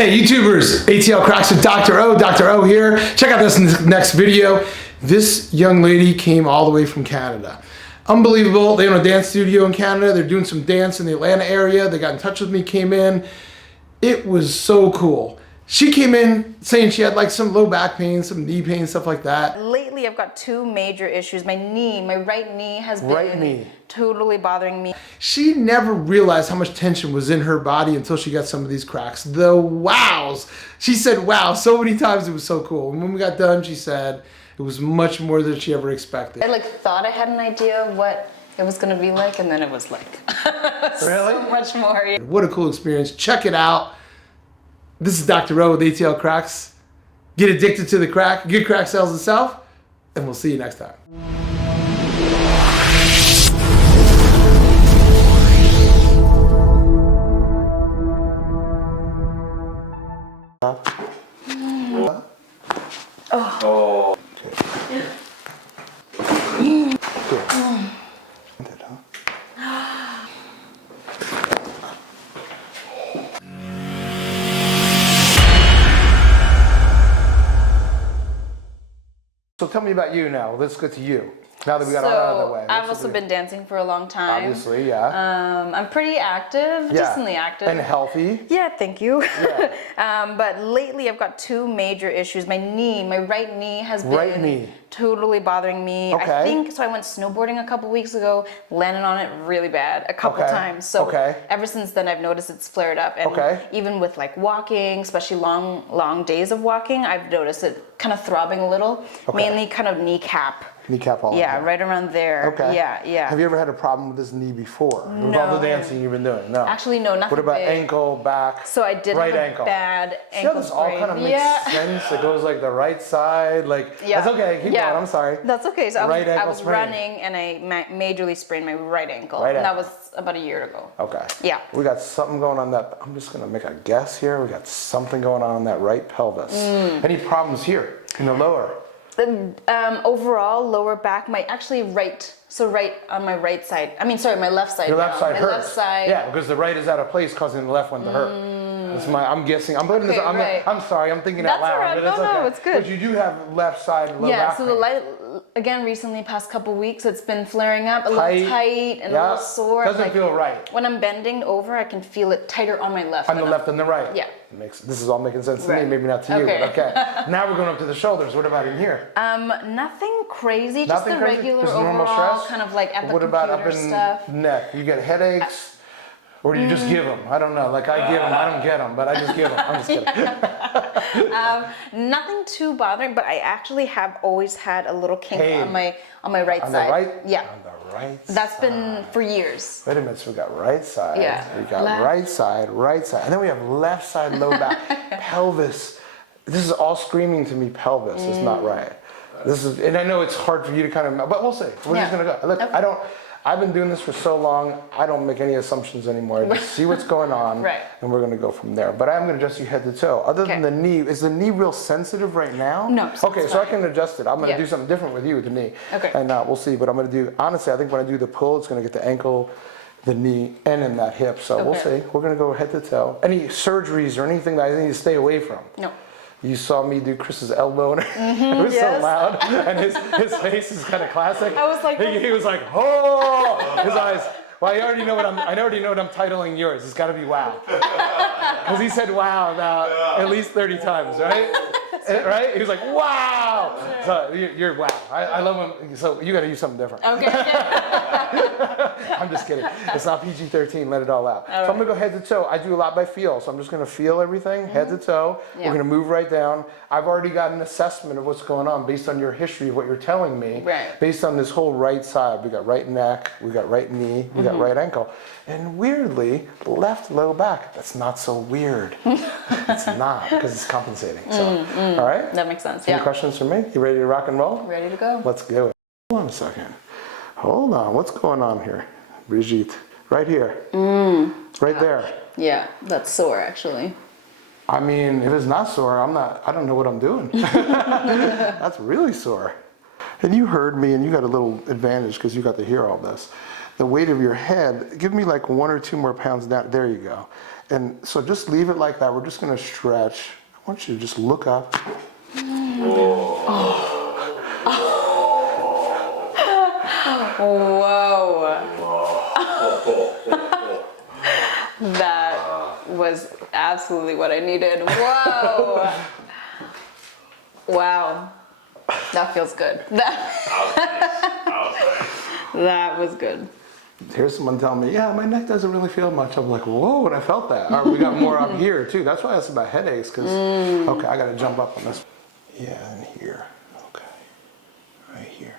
Hey YouTubers, ATL Cracks with Dr.O, Dr.O here. Check out this next video. This young lady came all the way from Canada. Unbelievable. They own a dance studio in Canada. They're doing some dance in the Atlanta area. They got in touch with me, came in. It was so cool. She came in saying she had like some low back pain, some knee pain, stuff like that. Lately I've got two major issues. My right knee has been totally bothering me. She never realized how much tension was in her body until she got some of these cracks. The wows. She said wow so many times. It was so cool. And when we got done, she said it was much more than she ever expected. I thought I had an idea of what it was going to be like, and then it was like really? So much more. Yeah. What a cool experience. Check it out. This is Dr.O with ATL Cracks. Get addicted to the crack. Good crack sells itself. And we'll see you next time. Oh. Okay. So tell me about you now. Let's get to you. Now that we got all out of the way. I've also been dancing for a long time. Obviously, yeah. I'm pretty active, decently active. And healthy. Yeah, thank you. Yeah. But lately I've got two major issues. My right knee has been totally bothering me. Okay. I think, so I went snowboarding a couple weeks ago, landed on it really bad a couple times. So ever since then I've noticed it's flared up. And even with like walking, especially long days of walking, I've noticed it kind of throbbing a little, mainly kind of kneecap. Kneecap all Yeah, right around there. Okay. Yeah. Have you ever had a problem with this knee before? No. With all the dancing you've been doing? No. Actually, no, nothing. What about big. Ankle, back, So I did right have a ankle. bad ankle this all kind of makes sense. It goes like the right side, like that's okay. Keep going. I'm sorry. That's okay. So right I was running and I majorly sprained my right ankle. And that was about a year ago. Okay. Yeah. We got something going on that. I'm just gonna make a guess here. We got something going on in that right pelvis. Any problems here in the lower? Overall, lower back, right on my right side. I mean, sorry, my left side. Your left side hurts. Left side. Yeah, because the right is out of place, causing the left one to hurt. That's I'm guessing. I'm putting this. I'm sorry. I'm thinking out loud. That's all right. No, it's good. But you do have left side low back pain. So again, recently, past couple weeks, it's been flaring up a little tight and a little sore. Doesn't feel right. When I'm bending over, I can feel it tighter on my left. On the left and the right. Yeah. This is all making sense to me. Maybe not to you. But okay. Now we're going up to the shoulders. What about in here? Nothing crazy. Just the regular just overall normal stress? kind of like at the What about up in stuff. neck? You get headaches? Or do you just give them? I don't know. Like I give them, I don't get them, but I just give them. I'm just kidding. Nothing too bothering, but I actually have always had a little kink on my right side. On the right? Yeah. On the right side. That's been for years. Wait a minute. So we got right side. Yeah. We got right side, and then we have left side, low back, pelvis. This is all screaming to me. Pelvis is not right. This is, and I know it's hard for you to kind of, but we'll see. We're just gonna go. Look, I've been doing this for so long, I don't make any assumptions anymore. I just see what's going on, and we're going to go from there. But I'm going to adjust you head to toe. Other than the knee, is the knee real sensitive right now? No. Okay, so I can adjust it. I'm going to do something different with you with the knee. Okay. And we'll see. But I'm going to do, honestly, I think when I do the pull, it's going to get the ankle, the knee, and in that hip. So we'll see. We're going to go head to toe. Any surgeries or anything that I need to stay away from? No. You saw me do Chris's elbow, and it was so loud, and his face is kind of classic. I was like, he was like, oh, his eyes. Well, I already know what I'm titling yours. It's got to be wow, because he said wow about at least 30 times, right? Right? He was like, wow. So you're wow. I love him. So you got to use something different. Okay. I'm just kidding. It's not PG-13. Let it all out. So I'm going to go head to toe. I do a lot by feel. So I'm just going to feel everything, head to toe. We're going to move right down. I've already got an assessment of what's going on based on your history of what you're telling me. Based on this whole right side. We got right neck. We got right knee. We got right ankle. And weirdly, left low back. That's not so weird. It's not, because it's compensating. So, all right? That makes sense. Any questions for me? You ready to rock and roll? Ready to go. Let's do it. Hold on a second. Hold on. What's going on here? Brigitte. Right here. Right there. Yeah, that's sore actually. I mean, if it's not sore, I don't know what I'm doing. That's really sore. And you heard me, and you got a little advantage because you got to hear all this. The weight of your head, give me like 1 or 2 more pounds down. There you go. And so just leave it like that. We're just gonna stretch. I want you to just look up. Whoa. That was absolutely what I needed. Whoa. Wow. That feels good. That was good. Here's someone telling me, yeah, my neck doesn't really feel much. I'm like, whoa, and I felt that. All right, we got more up here too. That's why I asked about headaches, because, okay, I gotta jump up on this. Yeah, and here, okay, right here.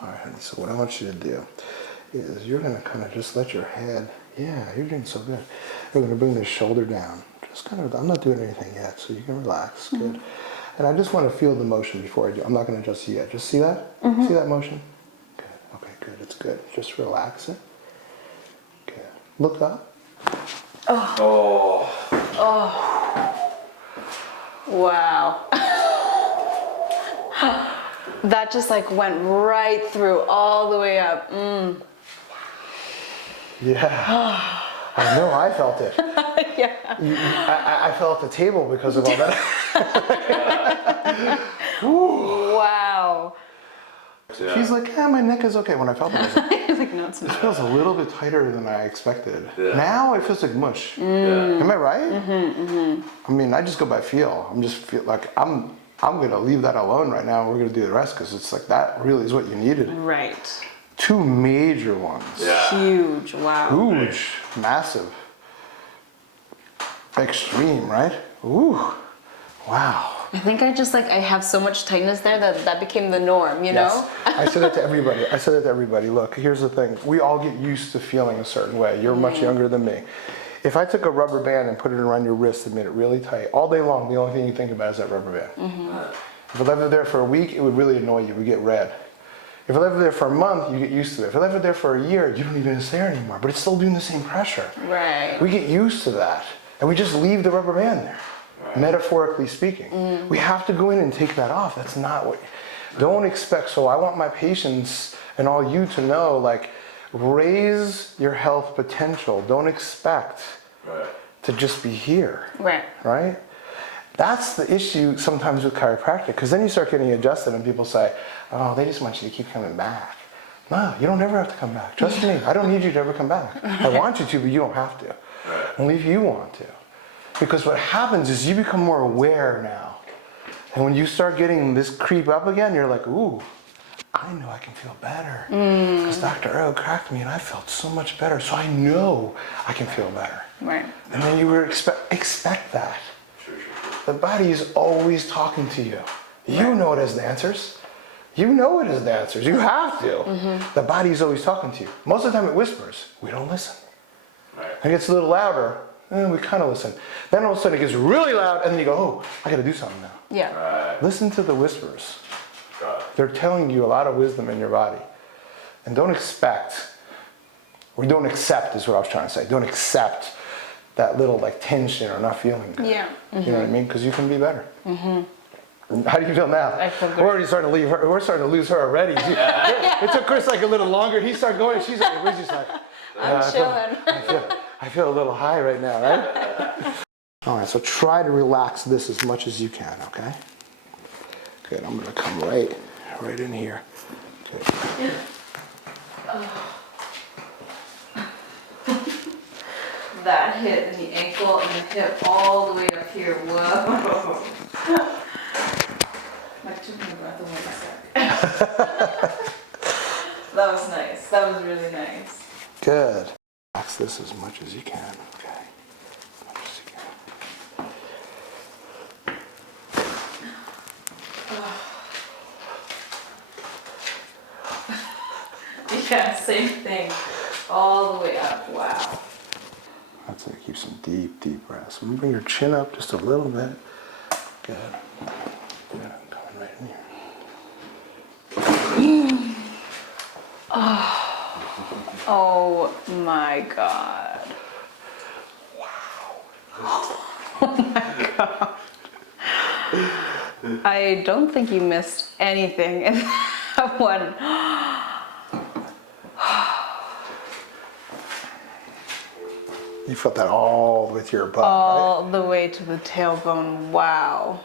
All right, honey, so what I want you to do is you're gonna kind of just let your head, yeah, you're doing so good. We're gonna bring this shoulder down. Just kind of, I'm not doing anything yet, so you can relax, good. And I just want to feel the motion before I do. I'm not gonna adjust it yet. Just see that? See that motion? Good, okay, good, it's good. Just relax it. Good. Look up. Oh. Wow. That just like went right through all the way up. Yeah. I know, I felt it. Yeah. I fell off the table because of all that. Wow. She's like, yeah, my neck is okay. When I felt it, I was like, Like, no, it's this not. feels a little bit tighter than I expected. Now it feels like mush. Am I right? I mean, I just go by feel. I'm just feel like I'm gonna leave that alone right now. We're gonna do the rest because it's like that really is what you needed. Right. 2 major ones. Huge. Wow. Huge, massive, extreme, right? Ooh, wow. I think I just like, I have so much tightness there that became the norm, you know? I said that to everybody. I said that to everybody. Look, here's the thing. We all get used to feeling a certain way. You're much younger than me. If I took a rubber band and put it around your wrist and made it really tight, all day long, the only thing you think about is that rubber band. If it left it there for a week, it would really annoy you. It would get red. If it left it there for a month, you get used to it. If it left it there for a year, you don't even notice there anymore, but it's still doing the same pressure. Right. We get used to that, and we just leave the rubber band there, metaphorically speaking. We have to go in and take that off. That's not what, don't expect, so I want my patients and all you to know, like, raise your health potential. Don't expect to just be here. Right? That's the issue sometimes with chiropractic, because then you start getting adjusted and people say, oh, they just want you to keep coming back. No, you don't ever have to come back. Trust me, I don't need you to ever come back. I want you to, but you don't have to. Only if you want to. Because what happens is you become more aware now. And when you start getting this creep up again, you're like, ooh, I know I can feel better. Because Dr.O cracked me and I felt so much better. So I know I can feel better. Right. And then you were expect that. The body is always talking to you. You know it has the answers. You know it has the answers. You have to. The body is always talking to you. Most of the time it whispers. We don't listen. It gets a little louder. We kind of listen. Then all of a sudden it gets really loud, and then you go, oh, I got to do something now. Yeah. Listen to the whispers. They're telling you a lot of wisdom in your body. And don't expect, or don't accept is what I was trying to say. Don't accept that little like tension or not feeling good. Yeah. You know what I mean? Because you can be better. How do you feel now? I feel good. We're already starting to leave her. We're starting to lose her already. It took Chris like a little longer. He started going. She's like, we're just like, I'm chilling. I feel a little high right now, right? All right, so try to relax this as much as you can, okay? Good, I'm gonna come right in here. Good. That hit in the ankle and the hip all the way up here. Whoa. That took my breath away a sec. That was nice. That was really nice. Good. Relax this as much as you can, okay? As much as you can. Yeah, same thing. All the way up. Wow. That's it. Keep some deep, deep breaths. I'm gonna bring your chin up just a little bit. Good. Good. I'm coming right in here. Oh my God. Wow. Oh my God. I don't think you missed anything in that one. You felt that all the way to your butt, all right? the way to the tailbone. Wow.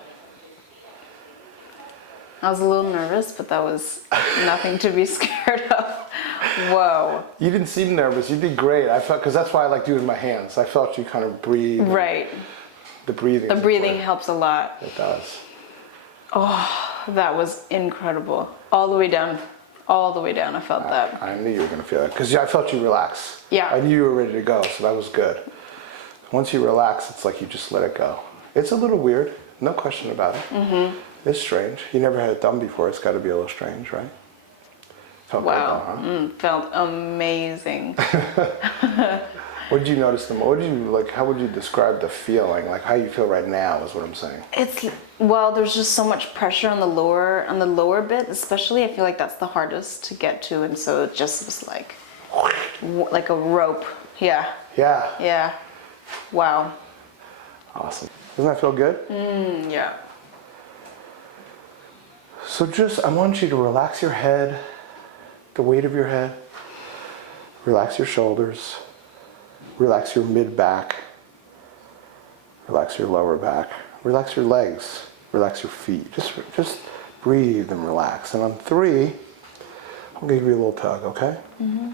I was a little nervous, but that was nothing to be scared of. Whoa. You didn't seem nervous. You did great. I felt, because that's why I like doing my hands. I felt you kind of breathe. Right. The breathing. The breathing helps a lot. It does. Oh, that was incredible. All the way down. All the way down, I felt that. I knew you were going to feel it, because I felt you relax. Yeah. I knew you were ready to go, so that was good. Once you relax, it's like you just let it go. It's a little weird, no question about it. Mm-hmm. It's strange. You never had it done before. It's got to be a little strange, right? Felt Wow. good, huh? Felt amazing. What did you notice? What did you like? How would you describe the feeling? Like how you feel right now is what I'm saying. Well, there's just so much pressure on the lower bit, especially. I feel like that's the hardest to get to, and so it just was like a rope. Yeah. Yeah. Yeah. Wow. Awesome. Doesn't that feel good? Yeah. So I want you to relax your head, the weight of your head. Relax your shoulders. Relax your mid-back. Relax your lower back. Relax your legs. Relax your feet. Just breathe and relax. And on 3, I'm going to give you a little tug, okay? Mm-hmm.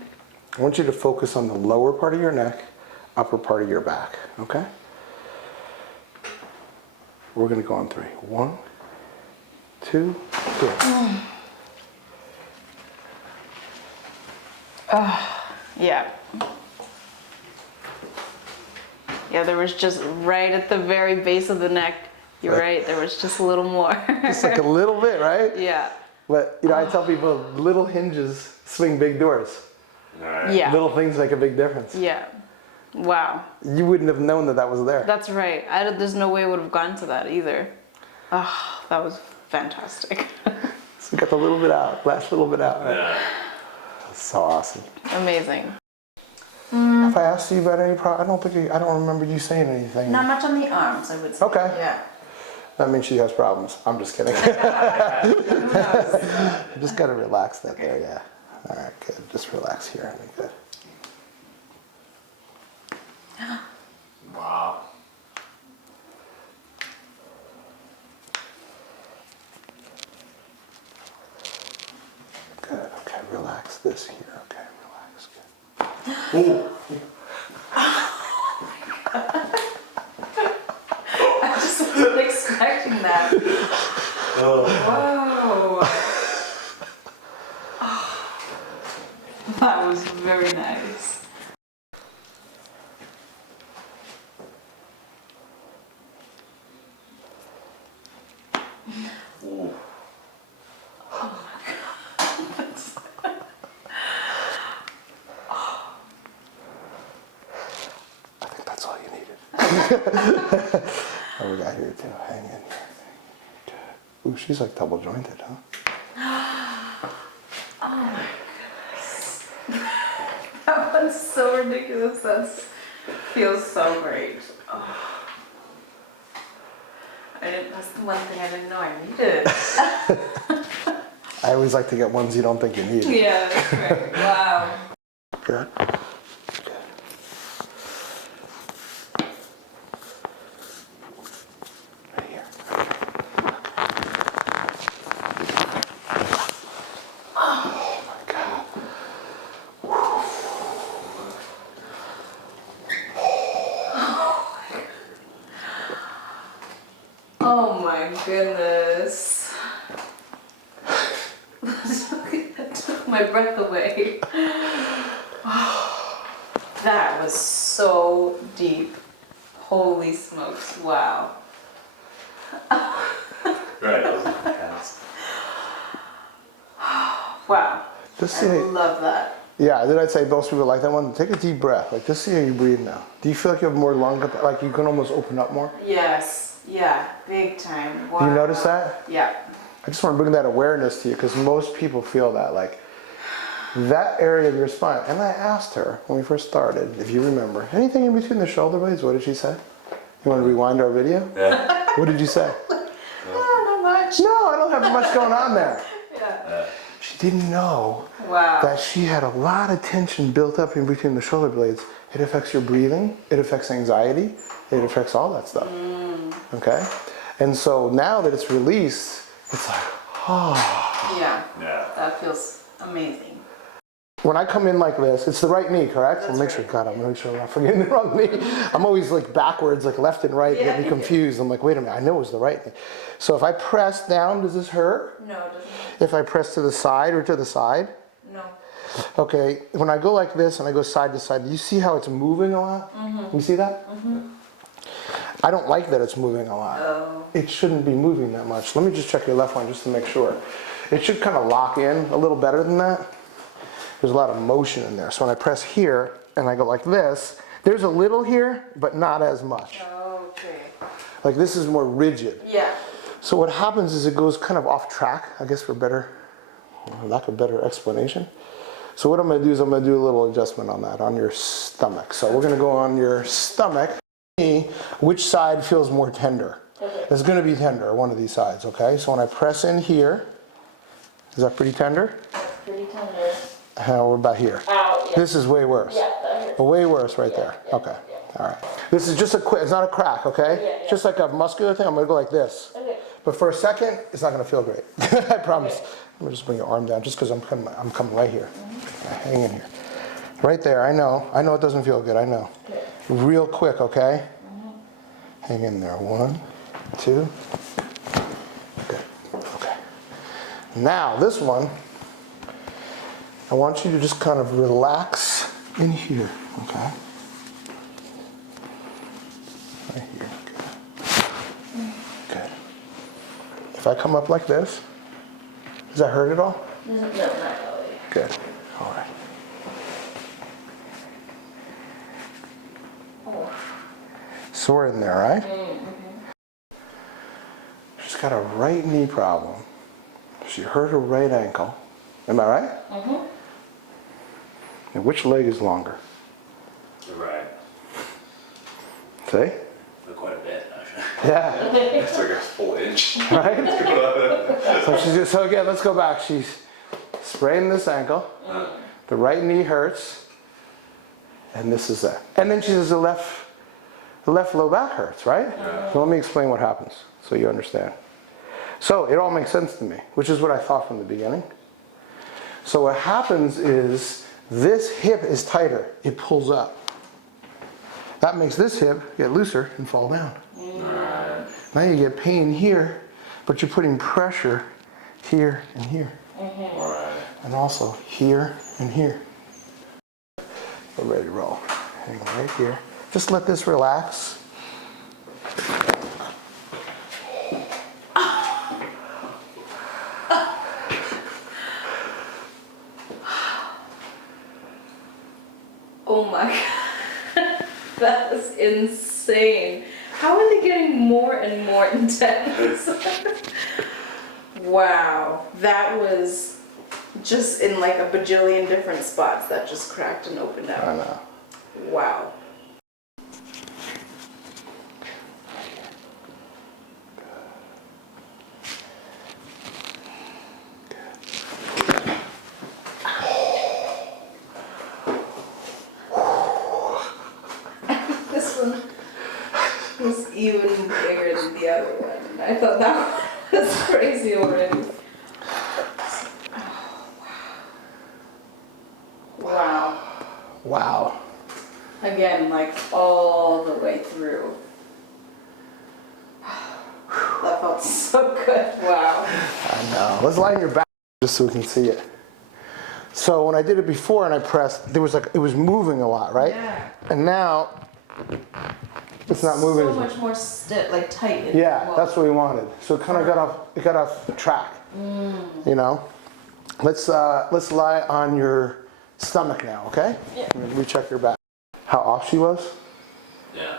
I want you to focus on the lower part of your neck, upper part of your back, okay? We're going to go on 3. 1, 2, 3. Yeah. Yeah, there was just right at the very base of the neck. You're right. There was just a little more. Just like a little bit, right? Yeah. But I tell people, little hinges swing big doors. Right. Yeah. Little things make a big difference. Yeah. Wow. You wouldn't have known that was there. That's right. There's no way I would have gotten to that either. Oh, that was fantastic. So we got the little bit out, last little bit out. Right? Yeah. That's so awesome. Amazing. If I asked you about any problem, I don't remember you saying anything. Not much on the arms, I would say. Okay. Yeah. That means she has problems. I'm just kidding. Who knows? Just gotta relax that there, yeah. All right, good. Just relax here. Good. Wow. Good. Okay, relax this here. Okay, relax. Good. Ooh. I just wasn't expecting that. Whoa. That was very nice. Ooh. I think that's all you needed. Oh, we got here too. Hang in here. Good. Ooh, she's like double jointed, huh? Oh my goodness. That one's so ridiculous. That feels so great. Oh. That's the one thing I didn't know I needed. I always like to get ones you don't think you need. Yeah, that's right. Wow. Good. Good. Right here. Oh my God. Oh my goodness. That took my breath away. That was so deep. Holy smokes. Wow. Right, that was fantastic. Wow. Just I see. love that. Yeah, did I say most people like that one? Take a deep breath. Like, just see how you breathe now. Do you feel like you have more lung capacity? Like you can almost open up more? Yes. Yeah. Big time. Wow. Do you notice that? Yeah. I just want to bring that awareness to you because most people feel that, like that area of your spine. And I asked her when we first started, if you remember, anything in between the shoulder blades? What did she say? You want to rewind our video? Yeah. What did you say? Not much. No, I don't have much going on there. Yeah. She didn't know Wow. that she had a lot of tension built up in between the shoulder blades. It affects your breathing, it affects anxiety, it affects all that stuff. Okay? And so now that it's released, it's like, oh. Yeah. Yeah. That feels amazing. When I come in like this, it's the right knee, correct? That's I'll make sure, right. God, I'm gonna make sure I'm not forgetting the wrong knee. I'm always like backwards, like left and right, get me confused. I'm like, wait a minute, I know it was the right knee. So if I press down, does this hurt? No, it doesn't. If I press to the side or to the side? No. Okay, when I go like this and I go side to side, do you see how it's moving a lot? You see that? I don't like that it's moving a lot. Oh. It shouldn't be moving that much. Let me just check your left one just to make sure. It should kind of lock in a little better than that. There's a lot of motion in there. So when I press here and I go like this, there's a little here, but not as much. Okay. Like this is more rigid. Yeah. So what happens is it goes kind of off track, I guess for lack of better explanation. So what I'm gonna do is I'm gonna do a little adjustment on that, on your stomach. So we're gonna go on your stomach. Which side feels more tender? Okay. It's gonna be tender, one of these sides, okay? So when I press in here, is that pretty tender? Pretty tender. What about here? Ow, yeah. This is way worse. Yeah, that hurts. Way worse right there. Okay. All right. This is just it's not a crack, okay? Yeah. Just like a muscular thing, I'm gonna go like this. Okay. But for a second, it's not gonna feel great. I promise. Let me just bring your arm down just because I'm coming right here. Hang in here. Right there, I know it doesn't feel good, I know. Okay. Real quick, okay? Hang in there. 1, 2. Good. Okay. Now, this one, I want you to just kind of relax in here, okay? Right here. Good. Good. If I come up like this, does that hurt at all? No, not really. Good. All right. Sore in there, right? She's got a right knee problem. She hurt her right ankle. Am I right? And which leg is longer? You're right. See? For quite a bit, actually. Yeah. It's like a full inch. Right? So again, let's go back. She's sprained this ankle. The right knee hurts. And this is that. And then she says the left low back hurts, right? So let me explain what happens so you understand. So it all makes sense to me, which is what I thought from the beginning. So what happens is this hip is tighter. It pulls up. That makes this hip get looser and fall down. Now you get pain here, but you're putting pressure here and here. And also here and here. We're ready to roll. Hang right here. Just let this relax. Oh my god. That was insane. How are they getting more and more intense? Wow. That was just in like a bajillion different spots that just cracked and opened up. I know. Wow. This one was even bigger than the other one. I thought that was crazy already. Wow. Wow. Again, like all the way through. That felt so good. Wow. I know. Let's lie on your back just so we can see it. So when I did it before and I pressed, there was it was moving a lot, right? Yeah. And now it's not moving. So much more like tight. Yeah, that's what we wanted. So it kind of got off the track. You know. Let's lie on your stomach now, okay? Yeah. Recheck your back. How off she was? Yeah.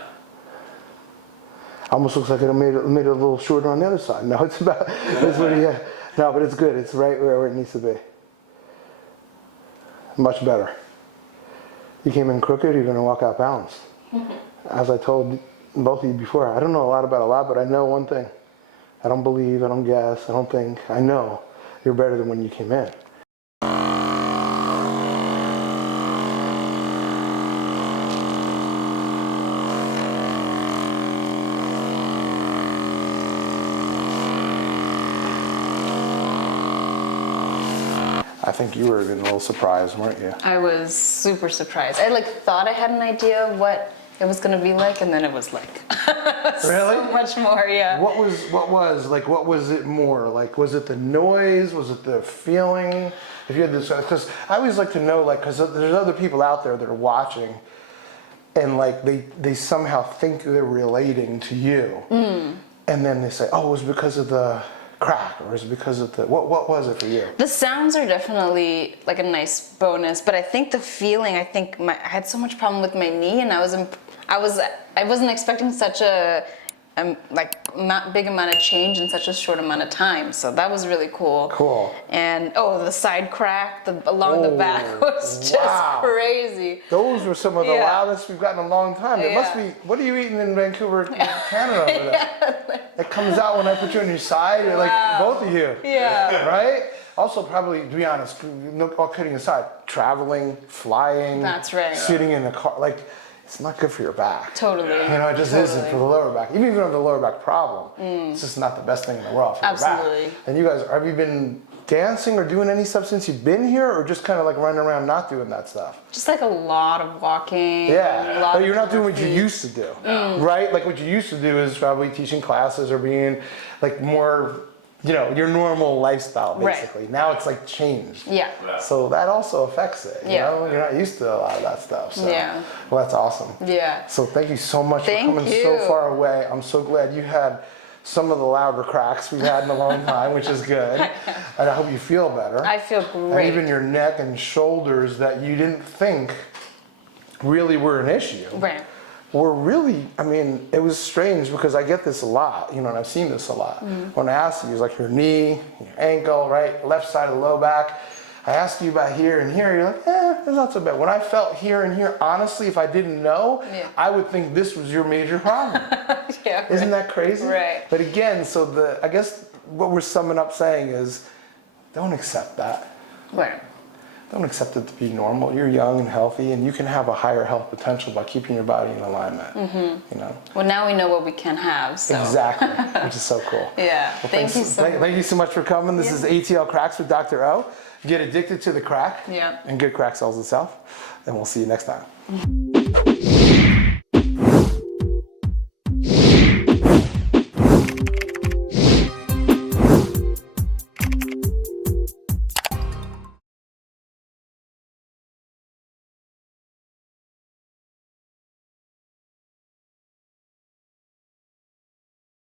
Almost looks like it made it a little shorter on the other side. No, it's about no, but it's good. It's right where it needs to be. Much better. You came in crooked, you're gonna walk out balanced. As I told both of you before, I don't know a lot about a lot, but I know one thing. I don't believe, I don't guess, I don't think, I know you're better than when you came in. think you were even a little surprised, weren't you? I was super surprised. I like thought I had an idea of what it was gonna be like, and then it was like Really? so much more. Yeah. What was it more? Like, was it the noise? Was it the feeling? If you had this, because I always like to know, like, because there's other people out there that are watching, and like they somehow think they're relating to you, and then they say, oh, it was because of the crack, or is it because of the what was it for you? The sounds are definitely like a nice bonus, but I think the feeling. I had so much problem with my knee, and I wasn't expecting such a big amount of change in such a short amount of time. So that was really cool. Cool. And the side crack along the back was just crazy. Those were some of the loudest we've gotten in a long time. It must be. What are you eating in Vancouver, Canada over there? It comes out when I put you on your side. You're like both of you. Yeah. Right. Also, probably, to be honest, all kidding aside, traveling, flying. That's right. Sitting in a car, like. It's not good for your back. Totally. You know, it just isn't for the lower back. Even if you don't have a lower back problem, it's just not the best thing in the world for your back. And you guys, have you been dancing or doing any stuff since you've been here, or just kind of like running around not doing that stuff? Just like a lot of walking. Yeah, but you're not doing what you used to do, right? Like what you used to do is probably teaching classes or being like more, you know, your normal lifestyle basically. Right. Now it's like changed. Yeah. So that also affects it. You know, you're not used to a lot of that stuff. So. Yeah. Well, that's awesome. Yeah. So thank you so much for coming so far away. I'm so glad you had some of the louder cracks we've had in a long time, which is good. And I hope you feel better. I feel great. And even your neck and shoulders that you didn't think really were an issue. Right. Were really, I mean, it was strange because I get this a lot, you know, and I've seen this a lot. When I ask you, it's like your knee, your ankle, right, left side of the low back. I ask you about here and here, you're like, it's not so bad. When I felt here and here, honestly, if I didn't know, I would think this was your major problem. Isn't that crazy? Right. But again, so I guess what we're summing up saying is, don't accept that. Right. Don't accept it to be normal. You're young and healthy, and you can have a higher health potential by keeping your body in alignment. You know. Well, now we know what we can have. So. Exactly, which is so cool. Yeah. Well, thank you so much for coming. This is ATL Cracks with Dr.O. Get addicted to the crack. Yeah. And good crack sells itself. And we'll see you next time.